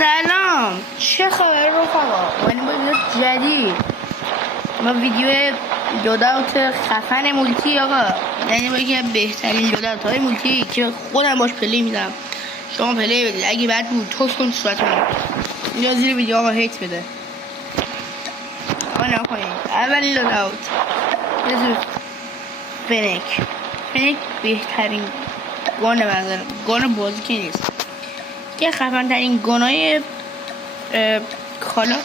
سلام، چه خبر رفقا؟ من با ویدیو جدید، ما ویدیو لوداوت خفن مولتی آقا، یعنی با یکی از بهترین لوداوت های مولتی که خودم باش پلی میدم. شما پلی بدید، اگه بعد بود توست کن تو صورتم یا زیر ویدیو آقا هیت بده. آقا نکنید. اولین لوداوت فنک بهترین گان منظرم، گان بازی که نیست، که خفن ترین گانای کالا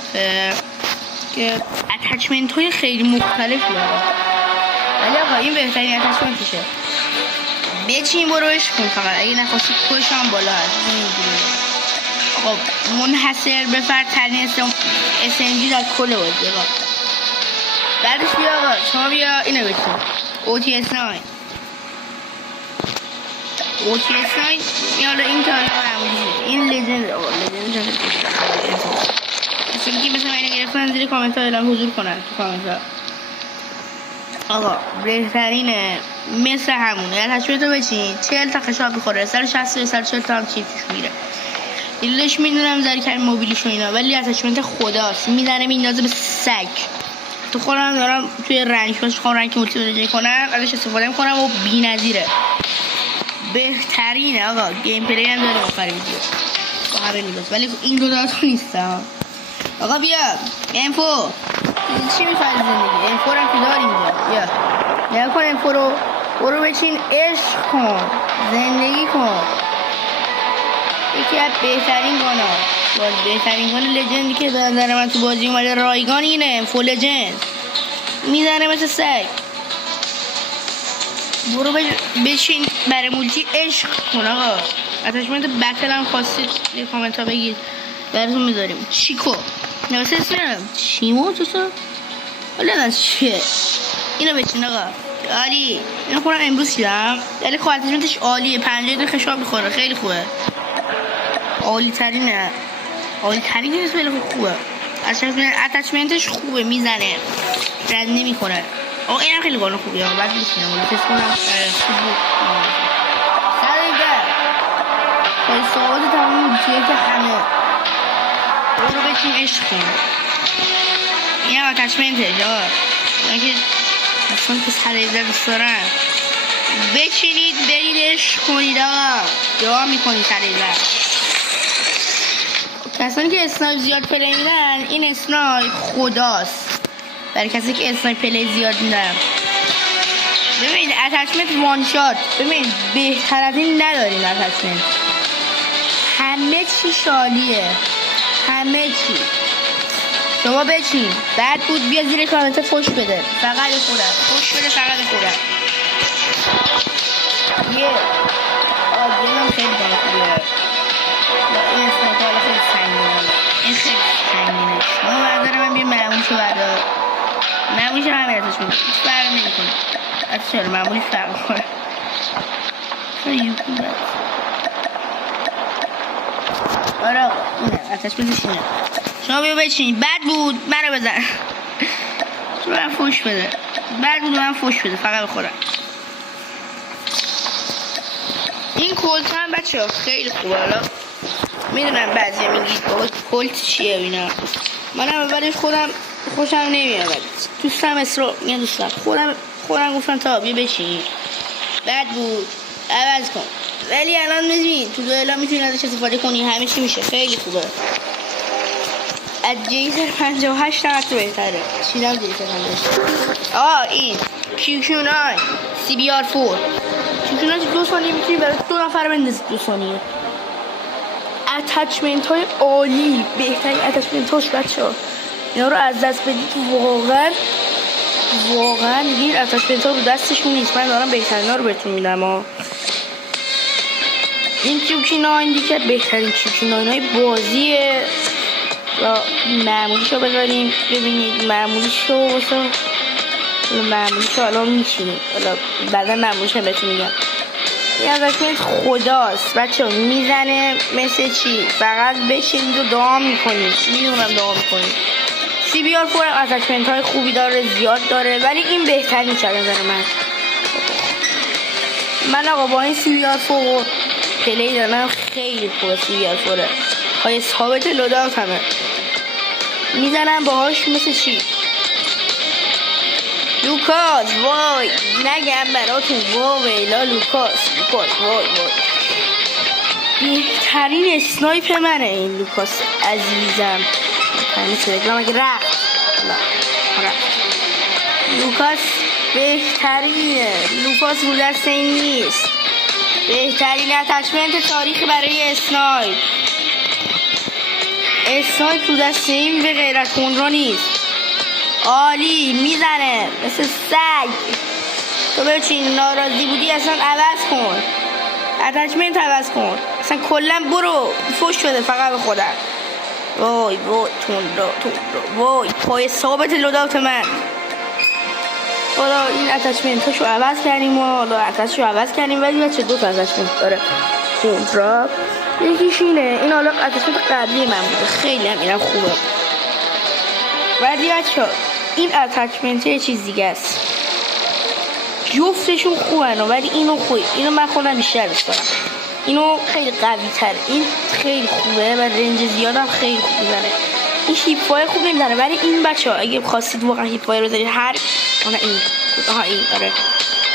که اتچمنت های خیلی مختلفی داره، ولی آقا این بهترین اتچمنتشه. بچین بروش کن فقط، اگه نخواستی کش هم بالا هست. آقا منحصر به فرد ترین SMG در کل بازی. آقا بعدش بیا آقا شما بیا اینو بچین OTS9 یا این که حالا معمولیه، این لجند. آقا لجند چون که مثلا اینو گرفتن زیر کامنت ها اعلام حضور کنن تو کامنت ها. آقا بهترینه مثل همونه، یه تشبیه تو بچین 40 تا خشاب بخوره، 160 140 تا هم چیپش میره. دیلش میدونم زری کردن موبیلیش و اینا، ولی اتچمنت خداست، میزنه میندازه به سگ. تو خودم دارم توی رنگ باش خودم رنگ مولتی درجه کنم ازش استفاده میکنم و بی‌نظیره، بهترینه. آقا گیم پلی هم داریم آخر ویدیو با همه نیست، ولی این دو دارتون نیست. آقا بیا M4 چی میخوای زندگی؟ M4 هم که داریم اینجا. بیا نکن M4 رو، برو بچین عشق کن، زندگی کن. یکی از بهترین گانا، بهترین گان لجندی که به نظر من تو بازی اومده رایگان اینه. M4 لجند میزنه مثل سگ. برو بچین برای مولتی عشق کن. آقا اتچمنت بتل هم خواستید یه کامنت ها بگید براتون میذاریم. چیکو نوسته اسمم چیمو تو ولی از چیه اینو بچین. آقا عالی، اینو خودم امروز دیدم، ولی خب اتچمنتش عالیه، 50 خشاب میخوره، خیلی خوبه، عالی ترینه، عالی ترین نیست ولی خوبه. اتچمنتش خوبه، میزنه رد نمیکنه. آقا اینم خیلی گانو خوبیه. بعد بشینم ولی تست کنم خوب بود. ثابت تمام مولتیه که همه برو بچین عشق کن. این هم اتچمنتش. آقا من که اصلا که سریزه دوست دارم، بچینید برید عشق کنید. آقا دعا میکنید سریزه. کسانی که اسنایپ زیاد پلی میدن، این اسنایپ خداست برای کسی که اسنایپ پلی زیاد میدن. ببینید اتچمنت وان شات، ببینید بهتر از این نداریم اتچمنت، همه چی شالیه، همه چی. شما بچین بعد بود بیا زیر کامنت فوش بده، فقط خودم فوش بده، فقط خودم. یه آدم خیلی خوبه. این اسنایپر خیلی سنگینه، این خیلی سنگینه. شما برداره من بیا معمولشو بردار، معمولش همه اتچمنت فرق نمیکنه. چرا معمولی فرق میکنه؟ آره اینه اتچمنتش اینه. شما بیا بچین بد بود منو بزن، تو من فوش بده، بد بود من فوش بده، فقط به خودم. این کلت هم بچه ها خیلی خوبه. حالا میدونم بعضی میگید بابا کلت چیه اینا، منم اولش خودم خوشم نمیاد، دوستم اسرا میگن دوستم، خودم گفتم تا بیا بچین، بد بود عوض کن، ولی الان میدونی تو دوئلا میتونی ازش استفاده کنی، همه چی میشه، خیلی خوبه. از جیزر 58 هم حتی بهتره. چیدم جیزر 58. این QQ9 CBR4 QQ9 2 ثانیه میتونی برای 2 نفر بندازی، 2 ثانیه. اتچمنت های عالی، بهترین اتچمنت هاش بچه ها، اینا رو از دست بدید واقعا دیگه اتچمنت ها رو دستشون نیست. من دارم بهترین ها رو بهتون میدم. این QQ9 دیگه بهترین QQ9 های بازیه. معمولیشو بذاریم ببینید، معمولیشو الان میچینیم، حالا بعدا معمولیشو بهتون میگم. این اتچمنت خداست بچه ها، میزنه مثل چی، فقط بشینید و دعا میکنید، میدونم دعا میکنید. CBR4 اتچمنت های خوبی داره، زیاد داره، ولی این بهترین چه نظر من. آقا با این CBR4 پلی دارم، خیلی خوبه CBR4. پای ثابت لوداوت همه میزنم باهاش مثل چی. لوکاس وای نگم براتون ویلا لوکاس وای بهترین اسنایپ منه این لوکاس عزیزم. همین تلگرام اگه رفت لوکاس بهترینه. لوکاس رو دست این نیست. بهترین اتچمنت تاریخی برای اسنایپ رو دست این به غیرت خونرا نیست. عالی میزنه مثل سگ. تو بچین ناراضی بودی اصلا عوض کن اتچمنت عوض کن اصلا کلا برو فوش بده فقط به خودم. وای تون وای پای ثابت لوداوت من. حالا این اتچمنتاشو عوض کردیم و حالا اتچشو عوض کردیم ولی بچه دو تا اتچمنت داره کنترا. یکیش اینه. این حالا اتچمنت قبلی من بوده خیلی هم اینم خوبه ولی بچه این اتچمنت یه چیز دیگه است. جفتشون خوبن ولی اینو من خودم بیشتر دوست دارم. اینو خیلی قوی تره. این خیلی خوبه و رنج زیادم خیلی خوب میزنه. این هیپای خوب نمیزنه ولی این بچه ها اگه خواستید واقعا هیپای رو دارید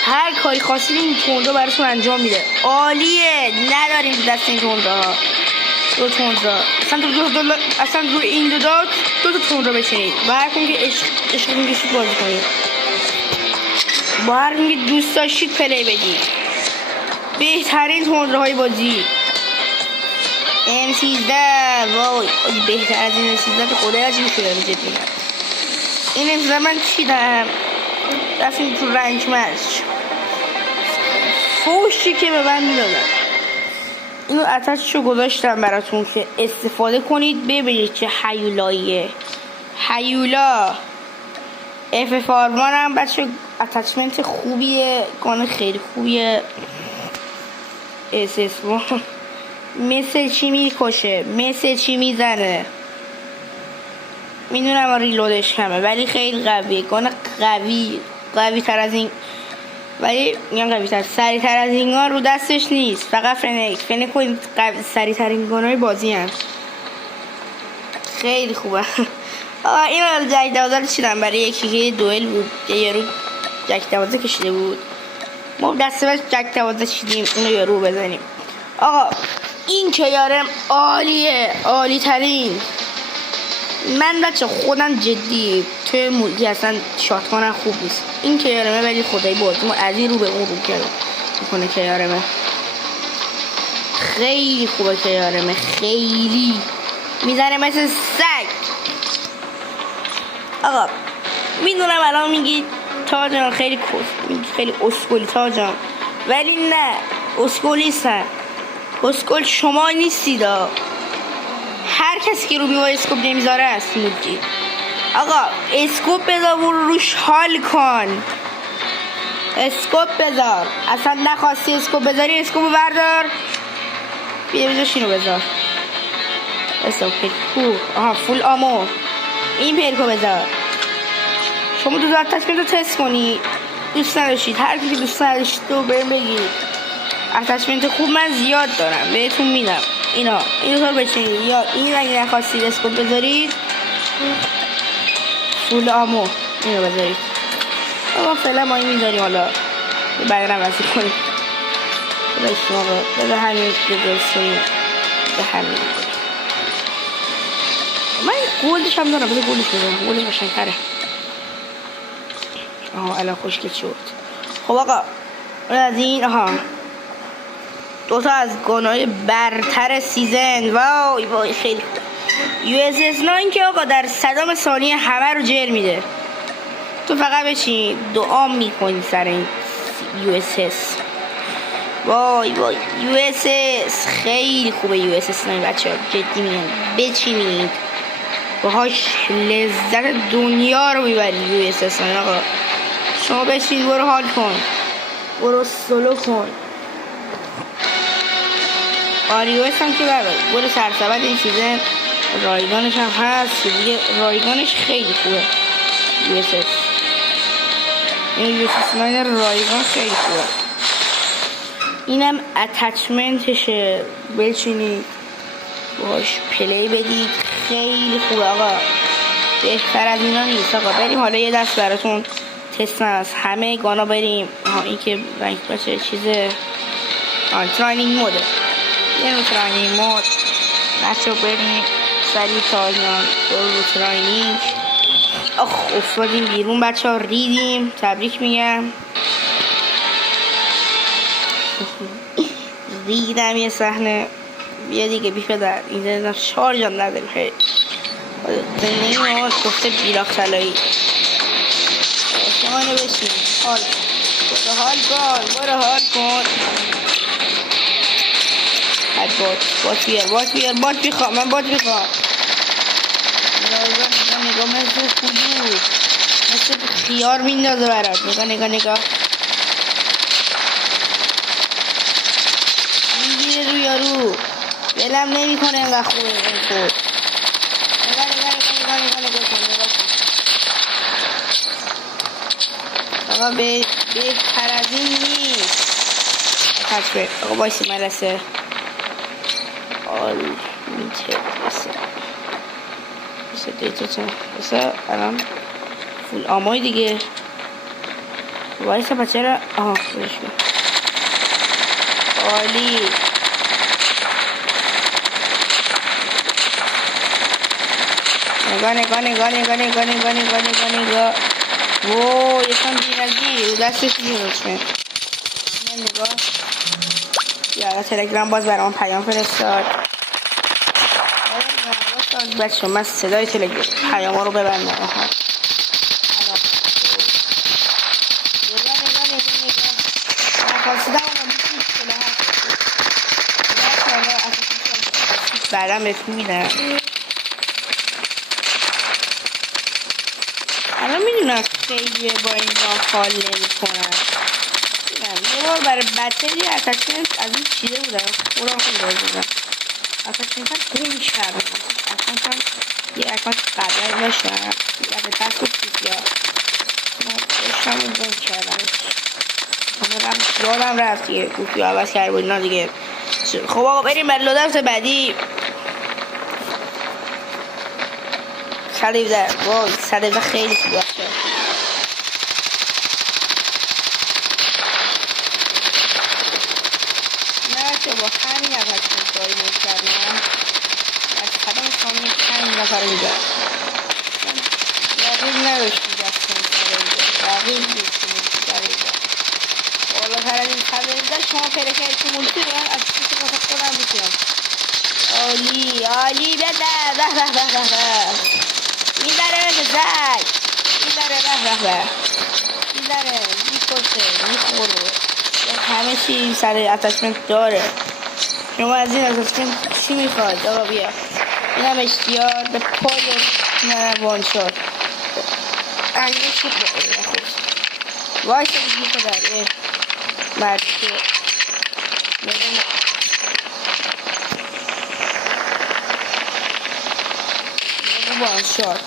هر کاری خواستید این توندا براتون انجام میده. عالیه. نداریم دست این توندا دو توندا اصلا رو این دو تا توندا بچینید و هر کن که عشقتون کشید بازی کنید. با هر کن که دوست داشتید پلی بدید. بهترین تونراهای بازی M13 وای بهتر از این M13 که خدای عجیبی شده رو جدی. این M13 من چیدم رفتیم تو رنج مچ فوشی که به من میدادن اینو اتچشو گذاشتم براتون که استفاده کنید ببینید چه هیولا اف فارمان هم بچه اتچمنت خوبیه گانه خیلی خوبیه. SS مثل چی میکشه مثل چی میزنه میدونم ریلودش کمه ولی خیلی قویه. گانه قوی تر از این ولی میگم قوی تر سریع تر از این گان رو دستش نیست. فقط فنک و سریع ترین گانهای بازی هم خیلی خوبه. این رو جک 12 چیدم برای یکی که دوئل بود یه رو جک 12 کشیده بود ما دسته باش جک 12 چیدیم اونو یه رو بزنیم. آقا این کیارم عالیه عالی ترین. من بچه خودم جدی توی مولتی اصلا شاتگانم خوب نیست. این کیارمه ولی خدایی بازیمو از این رو به اون رو میکنه. کیارمه خیلی خوبه. کیارمه خیلی میزنه مثل سگ. آقا میدونم الان میگی تاجم خیلی اسکولی تاجم ولی نه اسکولی نیستن. اسکول شما نیستید. هر کسی که رو میوای اسکوپ نمیذاره است مولتی. آقا اسکوپ بذار برو روش حال کن. اسکوپ بذار اصلا نخواستی اسکوپ بذاری اسکوپو بردار بیا بذارش اینو بذار. آها فول آمو این پرکو بذار. شما دو تا اتچمنت رو تست کنی دوست نداشتید هر کی دوست نداشتید رو بریم بگید. اتچمنت خوب من زیاد دارم بهتون میدم. اینو تا بچینید یا این اگه نخواستید اسکوپ بذارید فول آمو اینو بذارید. اما فعلا ما این میذاریم حالا بعد نوازی کنیم. بذار همین بذارست کنیم به همین من گولدش هم دارم. بذار گولدش بذارم گولدش باشنگ تره. الان خوشگل شد. خب آقا از این دوتا از گانهای برتر سیزن وای خیلی USS9 که آقا در صدام ثانیه همه رو جر میده. تو فقط بچین دعا میکنی سر این USS. وای USS خیلی خوبه. USS9 بچه ها جدی میگم بچینید باهاش لذت دنیا رو میبرید. USS9 آقا شما بچین برو حال کن برو سولو کن. آریوس هم که برو سرسبد این سیزن رایگانش هم هست که دیگه رایگانش خیلی خوبه. USS این USS9 رایگان خیلی خوبه. اینم اتچمنتشه بچینید باش پلی بدید. خیلی خوبه آقا، بهتر از اینا نیست آقا. بریم حالا یه دست براتون تست هست. همه گانا بریم. این که رنگ باشه چیزه تراینینگ موده، یه نوع تراینینگ مود. بچه بریم سریع تایلان رو تراینینگ. افتادیم بیرون بچه ها، ریدیم. تبریک میگم. ریدم یه صحنه. بیا دیگه بی پدر، این شارژ هم نداریم. خیلی زنده ما گفته بیراق طلایی شمانه بشیم. حال برو حال کن. بات بیخوام. من بات بیخوام. نگاه مثل خودو، مثل خیار میندازه برات. نگاه میگیره رو یارو. دلم نمی کنه اینقدر خوبه این خود. نگاه کن. آقا بهتر از این نیست. آقا بایستی ملسه بسه دیتا چه بسه الان فول آمای دیگه. وایسه بچه را برش کن. عالی. نگاه وو یکم بی‌نظیر دستش می‌رسه. نگاه یا تلگرام باز برام پیام فرستاد. بچه من صدای تلگرام پیام رو ببندم. نگاه بعدم بهتون میدم. الان میدونم خیلی با این حال نمی‌کنن. یه بار برای بتری اتکمنت از این چیده بودم. خودم خیلی باز بودم. اتکمنت گم کردم. اصلا یه اکانت قبلا داشتم. یه دست بود یا داشتم رو گم کردم. یادم رفت یه گوشی عوض کرده بود. اینا دیگه. خب آقا بریم بر لودرس بعدی. 117 وای 117 خیلی خوب است. نه با همین اول کاری میکردم از قدم کامی همین نفر میدم. رقیب نداشتی دستم رقیب نیستیم. بالاتر از این 117 شما پیدا کردی که مولتی رو از کسی قطع خودم میکنم. عالی بده میداره زک میداره میکشه میخوره. همه چی سر اتچمنت داره. شما از این اتچمنت چی میخواد؟ آقا بیا اینم اشتیار به پای اینم وانشار انگشت وایسا بگی خداره مرد که one shot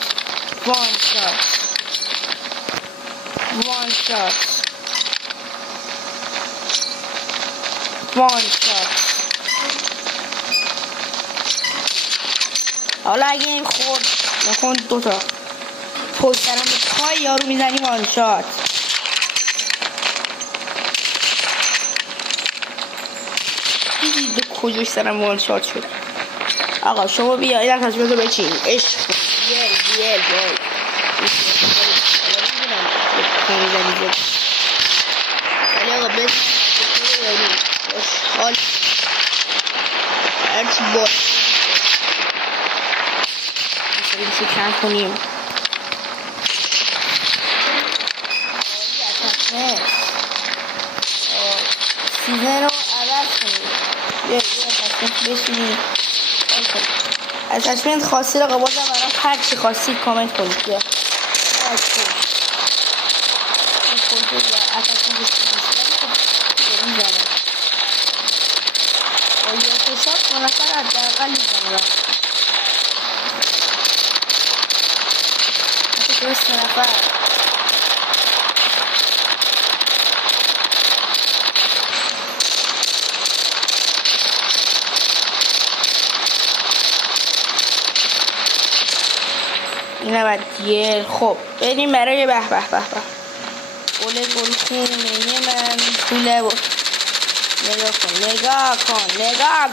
حالا اگه این خورد نکن دوتا پوسترم به پای یارو میزنی وان شات. دیدی دو کجوش سرم وان شات شد. آقا شما بیا این دفعه تصمیمتو بچین. عشق بیل ولی آقا بس حال هرچی باش این چی کم کنیم. سیزن رو عوض کنیم. بیا بشینیم از اتچمنت خاصی رو بازم برام هر چی خواستید کامنت کنید. بیا دو نفر حداقل میزنم. حتی 3 نفر اینم دیگه. خب بریم برای به به به به گل گلخونه من پوله بود. نگاه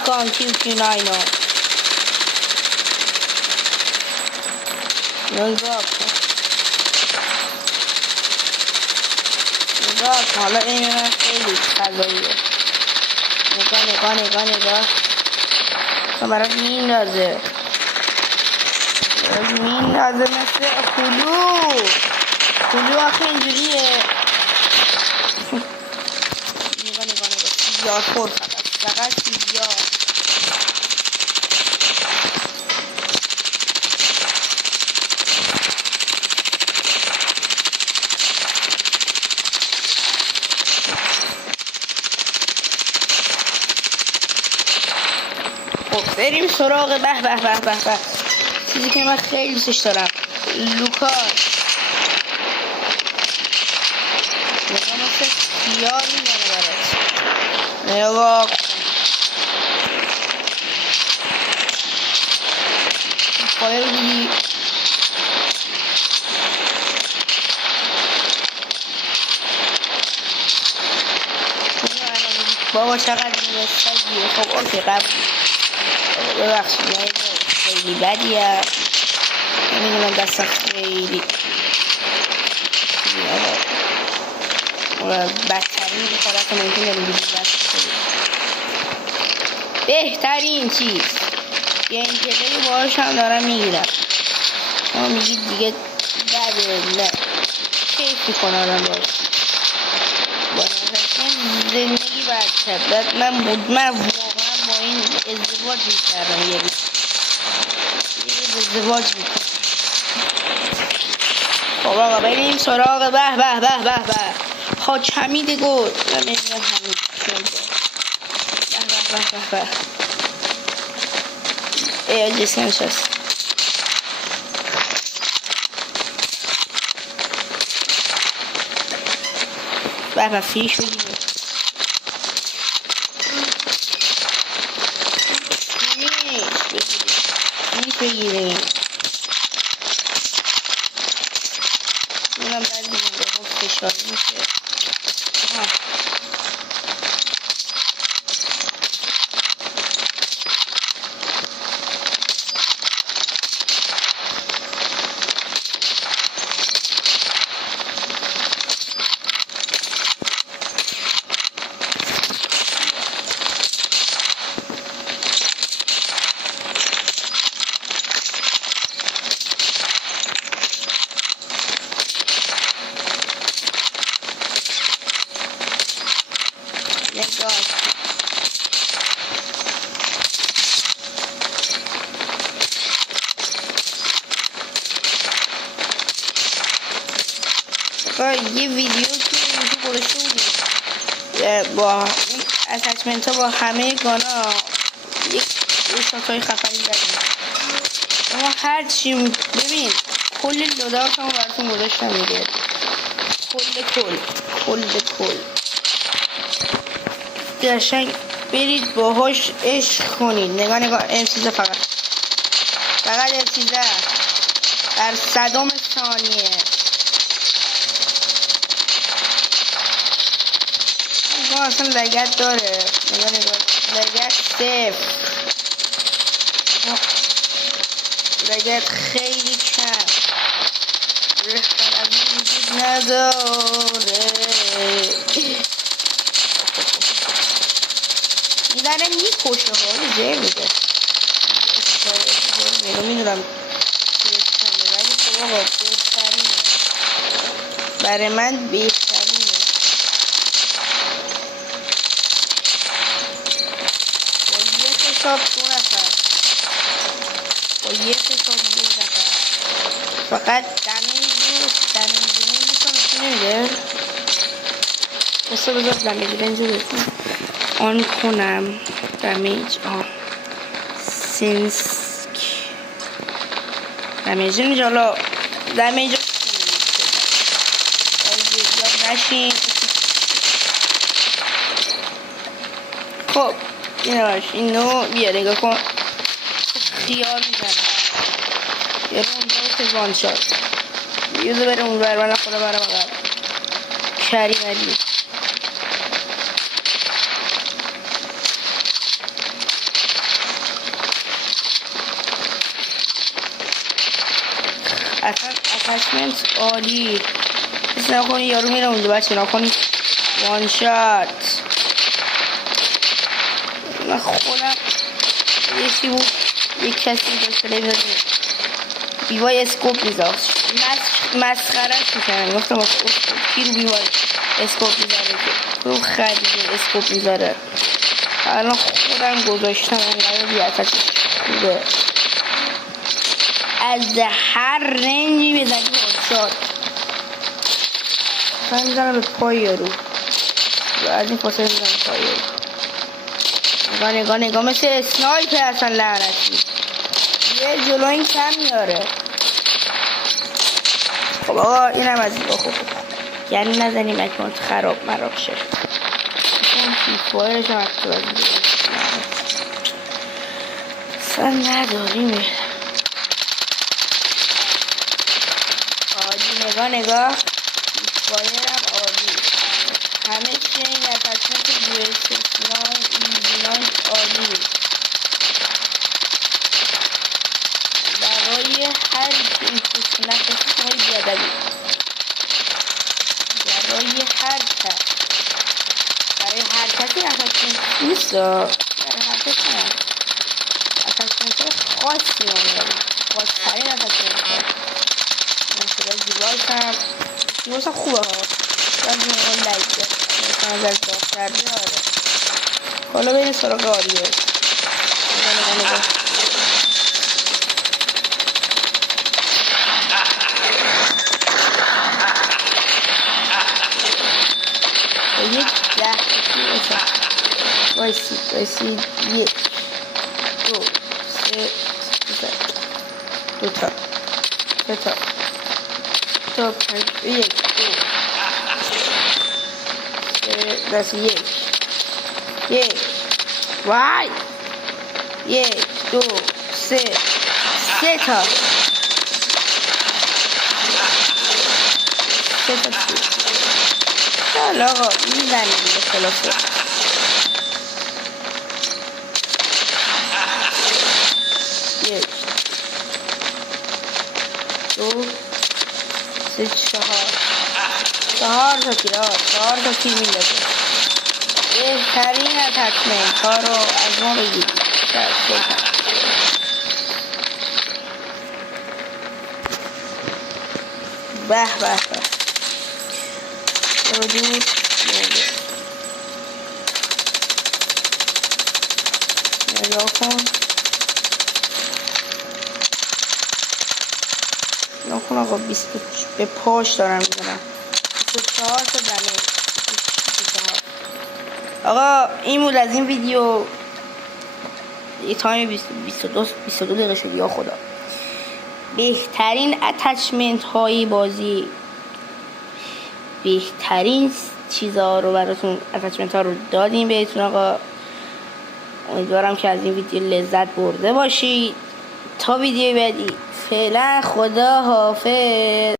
کن کیو ناینو نگاه کن حالا این من خیلی فضاییه. نگاه برات میندازه مثل خلو آخه اینجوریه. نگاه سیار خور فقط سیار. خب بریم سراغ به چیزی که من خیلی دوستش دارم، لوکاس. نگاه مثل سیار میزنه برات. نگاه پایه رو دیدی؟ بابا چقدر میرسدیه. خب اوکی قبل ببخشید خیلی بدیه. نمیدونم دستم خیلی بدترین حالت ممکنه رو بهترین چیز گیم پلی باهاش هم دارم میگیرم. شما میگید دیگه بده، نه کیف میکنه آدم باش زندگی برکت. من واقعا با این ازدواج میکردم. یه ازدواج میکنم. خب آقا بریم سراغ به حاج حمید گل. نمیدونم حمید به ای جسمش هست. به فیش بگیریم. بگیریم اونم بعد میگم فشار میشه. یه ویدیو که یوتیوب گذاشته بودیم با اون اتچمنت ها با همه گانا یک شات های خفنی داریم. اما هر چی ببین کل لودارت هم براتون گذاشتم دیگه. کل قشنگ برید باهاش عشق کنید. نگاه امسیزه فقط امسیزه در صدام ثانیه. ما اصلا لگت داره. نگاه لگت صفر. لگت خیلی کم. رفتن از این وجود نداره. این داره میکشه ها. زیر میده. میدونم ولی خب آقا بهترینه. برای من بهترینه. با یه حساب دو نفر فقط دمیج میکنه نمیده. بذار دمیج رنج رو آن کنم. دمیج سینسک دمیج رنج. حالا دمیج نشین. خب اینو بیا نگاه کن. خیال میزنم. یه اونجا که وان شات یوزو بره اون بر من خدا برم اقل کریم علی اصلا اتچمنت عالی بس نکنی یارو میره اونجا بچه نکنی وان شات من خودم یکی بود یک کسی داشت تلویزیون بیوای اسکوپ میذاشت مسخرهش میکنم گفتم کی رو بیوای اسکوپ میذاره که رو خریده اسکوپ میذاره الان خودم گذاشتم انقدر بیعتش خوبه از هر رنجی بزنی شاد من میزنم به پای یارو از این فاصله میزنم به پای یارو نگاه مثل اسنایپر اصلا لعنتی یه جلو این کم میاره خب آقا اینم از این خوب یعنی نزنیم اکانت خراب مراب شه اون فیفایرش هم اکتو از این اصلا نداریم عادی نگاه فیفایرم عادی همه چیه این اتچمنت USS9 EV9 عالی برای هر این کسی نفسی که های بیادبی برای هر کس برای هر کسی اتچمنت نیست برای هر کسی هم اتچمنت های خاصی هم داریم خاصترین اتچمنت ها مثلا زیباش هم خوبه ها باید میگه لایکه مثلا از داختردی آره حالا بریم سراغ آریه نگاه یک 10 وایسی 1 2 3 2 تا 3 تا 1 2 3 1 وای 1 2 3 تا 3 تا حالا آقا میزنیم دیگه خلاصه 1 2 3 4 تا تیر 4 تا تیر میلده بهترین اتچمنت ها رو از ما بگیرید به وجود نگاه کن آقا 20 به پاش دارم میزنم 24 تا دمه آقا این بود از این ویدیو یه تایم 22 دقیقه شد یا خدا بهترین اتچمنت های بازی بهترین چیزها رو براتون اتچمنت ها رو دادیم بهتون آقا امیدوارم که از این ویدیو لذت برده باشید تا ویدیو بعدی فعلا خدا حافظ